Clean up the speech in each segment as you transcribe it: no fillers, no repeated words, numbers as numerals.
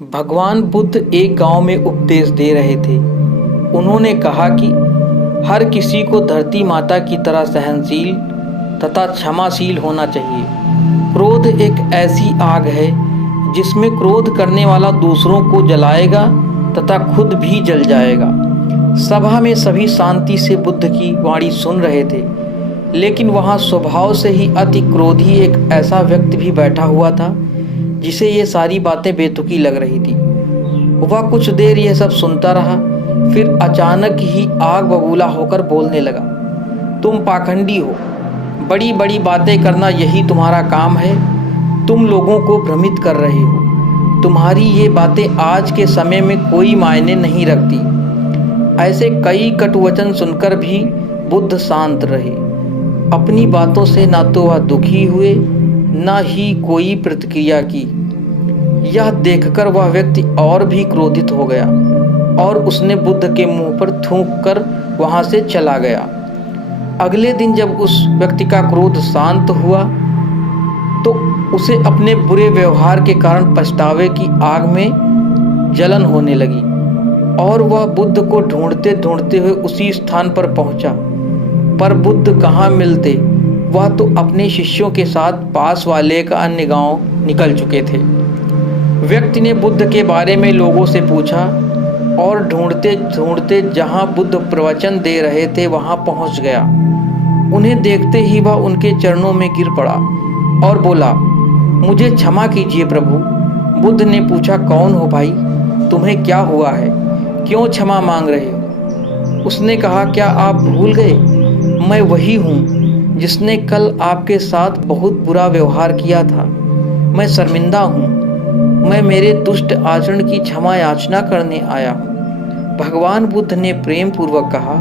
भगवान बुद्ध एक गांव में उपदेश दे रहे थे। उन्होंने कहा कि हर किसी को धरती माता की तरह सहनशील तथा क्षमाशील होना चाहिए। क्रोध एक ऐसी आग है जिसमें क्रोध करने वाला दूसरों को जलाएगा तथा खुद भी जल जाएगा। सभा में सभी शांति से बुद्ध की वाणी सुन रहे थे, लेकिन वहाँ स्वभाव से ही अति क्रोधी एक ऐसा व्यक्ति भी बैठा हुआ था जिसे ये सारी बातें बेतुकी लग रही थी। वह कुछ देर यह सब सुनता रहा, फिर अचानक ही आग बबूला होकर बोलने लगा, तुम पाखंडी हो, बड़ी बड़ी बातें करना यही तुम्हारा काम है। तुम लोगों को भ्रमित कर रहे हो। तुम्हारी ये बातें आज के समय में कोई मायने नहीं रखती। ऐसे कई कटुवचन सुनकर भी बुद्ध शांत रहे। अपनी बातों से ना तो वह दुखी हुए, न ही कोई प्रतिक्रिया की। यह देखकर वह व्यक्ति और भी क्रोधित हो गया और उसने बुद्ध के मुंह पर थूक कर वहां से चला गया। अगले दिन जब उस व्यक्ति का क्रोध शांत हुआ तो उसे अपने बुरे व्यवहार के कारण पछतावे की आग में जलन होने लगी और वह बुद्ध को ढूंढते ढूंढते हुए उसी स्थान पर पहुंचा। पर बुद्ध कहाँ मिलते, वह तो अपने शिष्यों के साथ पास वाले एक अन्य गांव निकल चुके थे। व्यक्ति ने बुद्ध के बारे में लोगों से पूछा और ढूंढते ढूंढते जहां बुद्ध प्रवचन दे रहे थे वहां पहुंच गया। उन्हें देखते ही वह उनके चरणों में गिर पड़ा और बोला, मुझे क्षमा कीजिए प्रभु। बुद्ध ने पूछा, कौन हो भाई, तुम्हें क्या हुआ है, क्यों क्षमा मांग रहे हो? उसने कहा, क्या आप भूल गए, मैं वही हूँ जिसने कल आपके साथ बहुत बुरा व्यवहार किया था। मैं शर्मिंदा हूँ, मैं मेरे दुष्ट आचरण की क्षमा याचना करने आया हूँ। भगवान बुद्ध ने प्रेम पूर्वक कहा,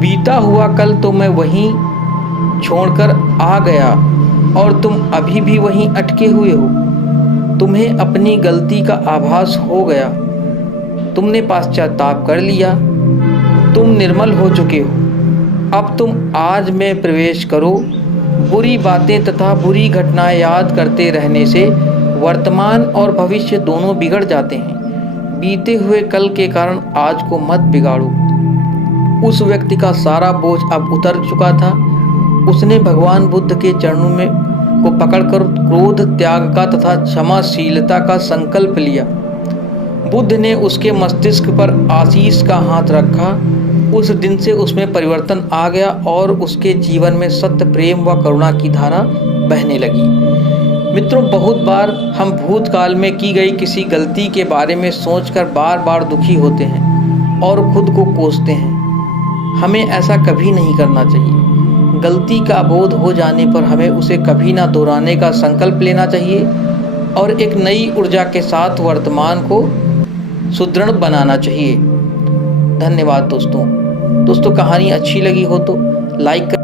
बीता हुआ कल तो मैं वहीं छोड़कर आ गया और तुम अभी भी वहीं अटके हुए हो। तुम्हें अपनी गलती का आभास हो गया, तुमने पश्चाताप कर लिया, तुम निर्मल हो चुके हो। अब तुम आज में प्रवेश करो। बुरी बातें तथा बुरी घटनाएं याद करते रहने से वर्तमान और भविष्य दोनों बिगड़ जाते हैं। बीते हुए कल के कारण आज को मत बिगाड़ो। उस व्यक्ति का सारा बोझ अब उतर चुका था। उसने भगवान बुद्ध के चरणों में को पकड़कर क्रोध त्याग का तथा क्षमाशीलता का संकल्प लिया। बुद्ध ने उसके मस्तिष्क पर आशीष का हाथ रखा। उस दिन से उसमें परिवर्तन आ गया और उसके जीवन में सत्य, प्रेम व करुणा की धारा बहने लगी। मित्रों, बहुत बार हम भूतकाल में की गई किसी गलती के बारे में सोचकर बार बार दुखी होते हैं और खुद को कोसते हैं। हमें ऐसा कभी नहीं करना चाहिए। गलती का बोध हो जाने पर हमें उसे कभी ना दोहराने का संकल्प लेना चाहिए और एक नई ऊर्जा के साथ वर्तमान को सुदृढ़ बनाना चाहिए। धन्यवाद दोस्तों। कहानी अच्छी लगी हो तो लाइक